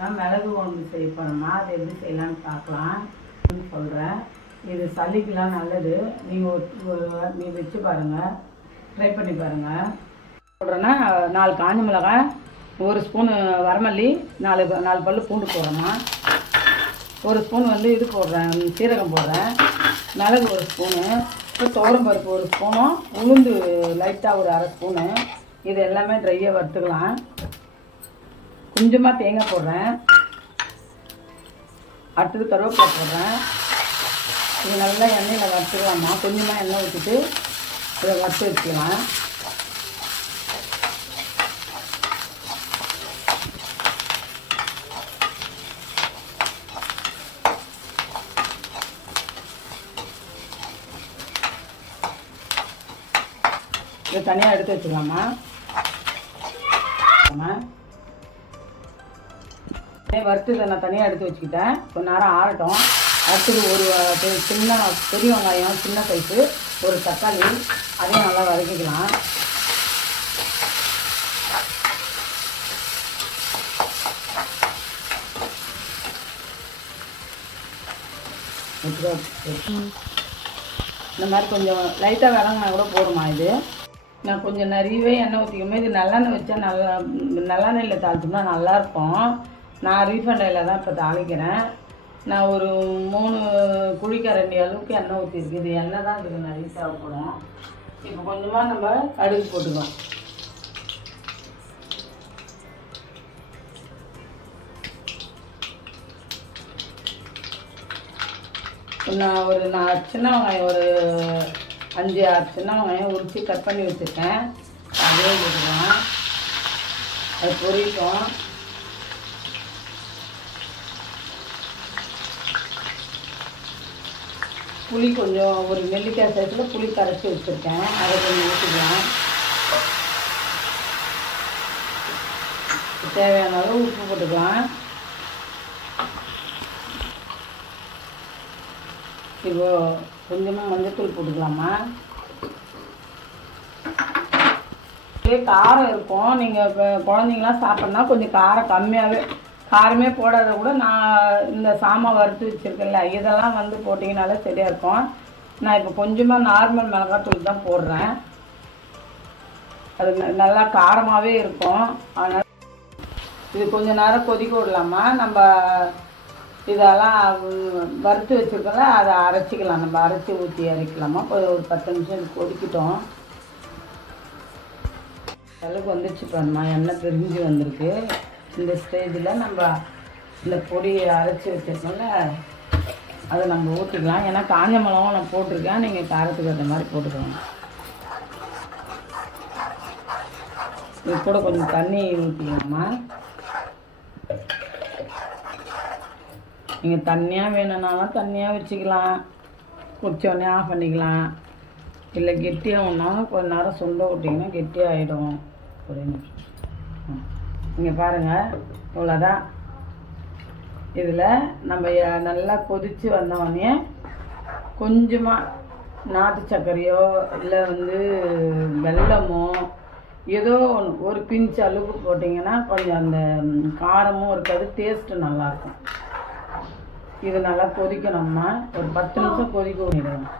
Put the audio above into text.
பார்த்தீங்கன்னா மிளகு குழம்பு செய்ய போகிறோமா, அது எப்படி செய்யலான்னு பார்க்கலாம் சொல்கிறேன். இது சளிக்கெலாம் நல்லது. நீங்கள் நீ வச்சு பாருங்கள், ட்ரை பண்ணி பாருங்கள். சொல்கிறேன்னா 4 காஞ்ச மிளகாய், 1 ஸ்பூனு வரமல்லி, 4 பல்லு பூண்டு போடுறோமா, 1 ஸ்பூன் வந்து இது போடுறேன், சீரகம் போடுறேன், மிளகு 1 ஸ்பூனு, துவரம் பருப்பு 1 ஸ்பூனும், உளுந்து லைட்டாக ஒரு 1/2 ஸ்பூனு. இது எல்லாமே ட்ரையாக வறுத்துக்கலாம். கொஞ்சமாக தேங்காய் போடுறேன், அடுத்தது கருவேப்பிலை போடுறேன். இது நல்லா எண்ணெயில் வறுத்துக்கலாமா, கொஞ்சமாக எண்ணெய் ஊற்றிட்டு இதை வறுத்து வச்சுக்கலாம். இதை தனியாக எடுத்து வச்சுக்கலாமா. வறுத்து இதை நான் தனியாக எடுத்து வச்சுக்கிட்டேன். கொஞ்ச நேரம் ஆறட்டும். அடுத்தது ஒரு சின்ன பெரிய வெங்காயம், சின்ன சைஸு, ஒரு தக்காளி, அதையும் நல்லா வதக்கிக்கலாம். இந்த மாதிரி கொஞ்சம் லைட்டாக விளங்கினா கூட போடுமா. இது நான் கொஞ்சம் நிறையவே எண்ணெய் ஊற்றிக்கும்போது இது நல்லெண்ணெய் வச்சா நல்லெண்ணெயில் தாளிச்சோம்னா நல்லாயிருக்கும். நான் ரீஃபண்ட் ஆயிலில் தான் இப்போ தாளிக்கிறேன். நான் ஒரு 3 குழிக்கரண்டி அளவுக்கு எண்ணெய் ஊற்றிருக்கு. இது எண்ணெய் தான் இதுக்கு நிறைய தேவைப்படும். இப்போ கொஞ்சமாக நம்ம கடுகு போட்டுக்கலாம். நான் சின்ன வெங்காயம் ஒரு 5-6 சின்ன வெங்காயம் உரித்து கட் பண்ணி வச்சுருக்கேன். அதே போட்டுக்கலாம். அது பொரிக்கும். புளி கொஞ்சம் ஒரு நெல்லிக்காய் சைஸில் புளி கரைச்சி வச்சுருக்கேன். அதை கொஞ்சம் ஊற்றிக்கலாம். தேவையான அளவு உப்பு போட்டுக்கலாம். இப்போ கொஞ்சமாக மஞ்சத்தூள் போட்டுக்கலாமா. காரம் இருக்கும். நீங்கள் இப்போ குழந்தைங்களாம் சாப்பிட்னா கொஞ்சம் காரம் கம்மியாகவே, காரமே போடாத கூட நான் இந்த சாமான் வறுத்து வச்சுருக்கேன்ல, இதெல்லாம் வந்து போட்டிங்கனாலே சரியாக இருக்கும். நான் இப்போ கொஞ்சமாக நார்மல் மிளகாத்தூள் தான் போடுறேன். அது நல்லா காரமாகவே இருக்கும். அதனால் இது கொஞ்சம் நேரம் கொதிக்க விடலாமா. நம்ம இதெல்லாம் வறுத்து வச்சுருக்கோம்ல, அதை அரைச்சிக்கலாம். நம்ம அரைச்சி ஊற்றி அரைக்கலாமா. ஒரு 10 நிமிஷம் இது கொதிக்கிட்டோம். அளவுக்கு வந்துச்சு பாருமா, எண்ணெய் பிரிஞ்சு வந்திருக்கு. இந்த ஸ்டேஜில் நம்ம இந்த பொடியை அரைச்சி வச்சுருக்கோம்ல, அதை நம்ம ஊற்றிக்கலாம். ஏன்னா காஞ்ச மிளகாவும் நான் போட்டிருக்கேன். நீங்கள் காரத்துக்கு ஏற்ற மாதிரி போட்டுக்கோங்க. இது கூட கொஞ்சம் தண்ணி ஊற்றிக்கலாமா. நீங்கள் தண்ணியாக வேணும்னாலும் தண்ணியாக வச்சுக்கலாம். குடிச்சோடனே ஆஃப் பண்ணிக்கலாம். இல்லை கெட்டியாக ஒன்றாலும் கொஞ்ச நேரம் சுண்ட விட்டிங்கன்னா கெட்டியாக ஆகிடும். ஒரு நிமிஷம் இங்கே பாருங்கள், இவ்வளோதான். இதில் நம்ம நல்லா கொதித்து வந்தோடனே கொஞ்சமாக நாட்டு சர்க்கரையோ இல்லை வந்து வெல்லமோ ஏதோ ஒன்று ஒரு பிஞ்ச் அளவுக்கு போட்டிங்கன்னா கொஞ்சம் அந்த காரமும் இருக்காது, டேஸ்ட்டு நல்லாயிருக்கும். இது நல்லா கொதிக்கணும்னா ஒரு 10 நிமிஷம் கொதிக்க விடணும்.